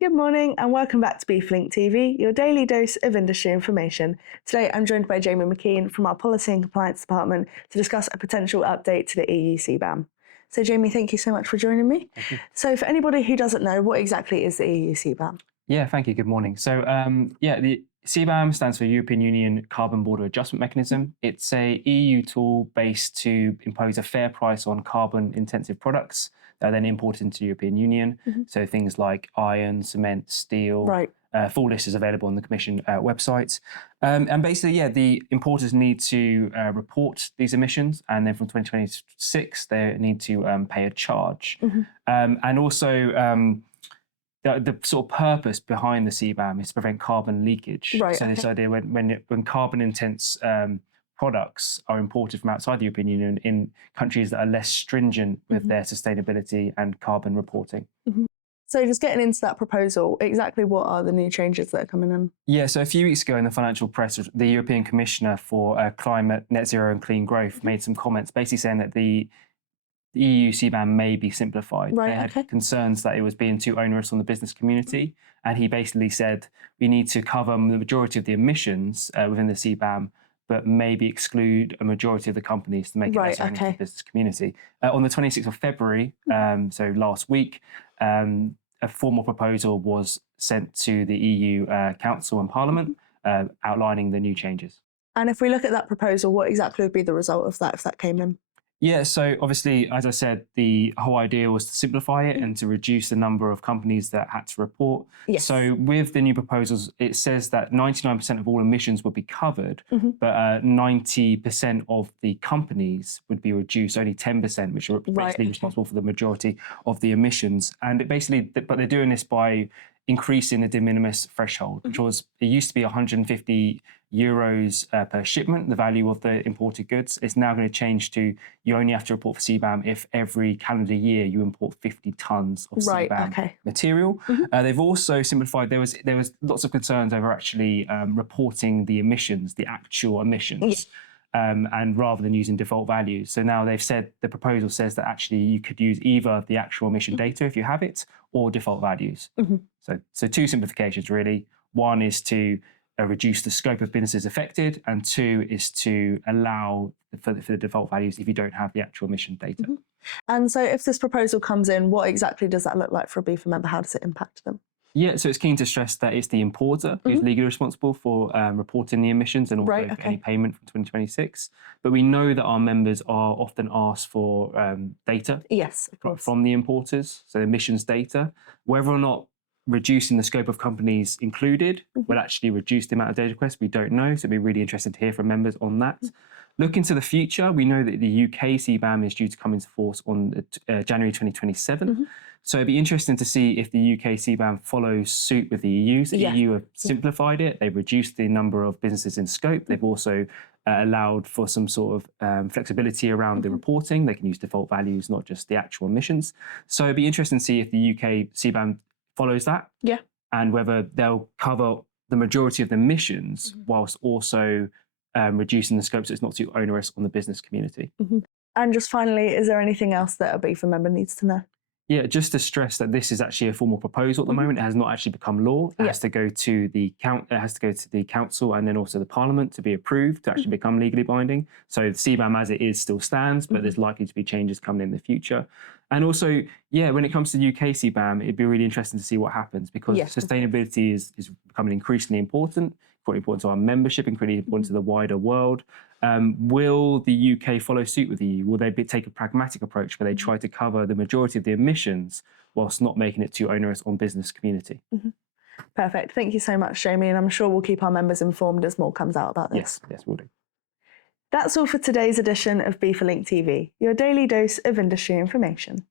Good morning and welcome back to BeefLink TV, your daily dose of industry information. Today I'm joined by Jamie McKean from our Policy and Compliance Department to discuss a potential update to the EU CBAM. So Jamie, thank you so much for joining me. Thank you. So for anybody who doesn't know, what exactly is the EU CBAM? Yeah, thank you. Good morning. So the CBAM stands for European Union Carbon Border Adjustment Mechanism. It's a EU tool based to impose a fair price on carbon intensive products that are then imported into the European Union. So things like iron, cement, steel. Right. Full list is available on the Commission website. And basically, the importers need to report these emissions, and then from 2026, they need to pay a charge. And also, the sort of purpose behind the CBAM is to prevent carbon leakage. Right, So this idea when carbon intense products are imported from outside the European Union in countries that are less stringent with their sustainability and carbon reporting. So just getting into that proposal, exactly what are the new changes that are coming in? Yeah, so a few weeks ago in the financial press, the European Commissioner for Climate, Net Zero and Clean Growth made some comments basically saying that the EU CBAM may be simplified. Right, They had concerns that it was being too onerous on the business community. And he basically said we need to cover the majority of the emissions within the CBAM, but maybe exclude a majority of the companies to make it less onerous for the business community. On the 26th of February, so last week, a formal proposal was sent to the EU Council and Parliament outlining the new changes. And if we look at that proposal, what exactly would be the result of that if that came in? Yeah, so obviously, as I said, the whole idea was to simplify it and to reduce the number of companies that had to report. Yes. So with the new proposals, it says that 99% of all emissions would be covered, but 90% of the companies would be reduced, only 10%, which are basically responsible for the majority of the emissions. And but they're doing this by increasing the de minimis threshold, which it used to be 150 euros per shipment, the value of the imported goods. It's now going to change to you only have to report for CBAM if every calendar year you import 50 tons of CBAM material. They've also simplified. There was lots of concerns over actually reporting the emissions, the actual emissions. And rather than using default values. So now they've said, the proposal says that actually you could use either the actual emission data if you have it, or default values. So two simplifications really. One is to reduce the scope of businesses affected, and two is to allow for the default values if you don't have the actual emission data. And so if this proposal comes in, what exactly does that look like for a beef member? How does it impact them? Yeah, so it's keen to stress that it's the importer who's legally responsible for reporting the emissions and also any payment from 2026. But we know that our members are often asked for data from the importers, so emissions data. Whether or not reducing the scope of companies included will actually reduce the amount of data requests, we don't know. So it'd be really interesting to hear from members on that. Looking to the future, we know that the UK CBAM is due to come into force on January 2027. So it'd be interesting to see if the UK CBAM follows suit with the EU. So the EU have simplified it. They've reduced the number of businesses in scope. They've also allowed for some sort of flexibility around the reporting. They can use default values, not just the actual emissions. So it'd be interesting to see if the UK CBAM follows that. And whether they'll cover the majority of the emissions whilst also reducing the scope so it's not too onerous on the business community. And just finally, is there anything else that a beef member needs to know? Yeah, just to stress that this is actually a formal proposal at the moment. It has not actually become law. It has to go to the council and then also the Parliament to be approved to actually become legally binding. So the CBAM as it is still stands, but there's likely to be changes coming in the future. And also, when it comes to the UK CBAM, it'd be really interesting to see what happens because sustainability is becoming increasingly important to our membership, incredibly important to the wider world. Will the UK follow suit with the EU? Will they take a pragmatic approach where they try to cover the majority of the emissions whilst not making it too onerous on business community? Perfect. Thank you so much, Jamie. And I'm sure we'll keep our members informed as more comes out about this. Yes, we'll do. That's all for today's edition of BeefLink TV, your daily dose of industry information.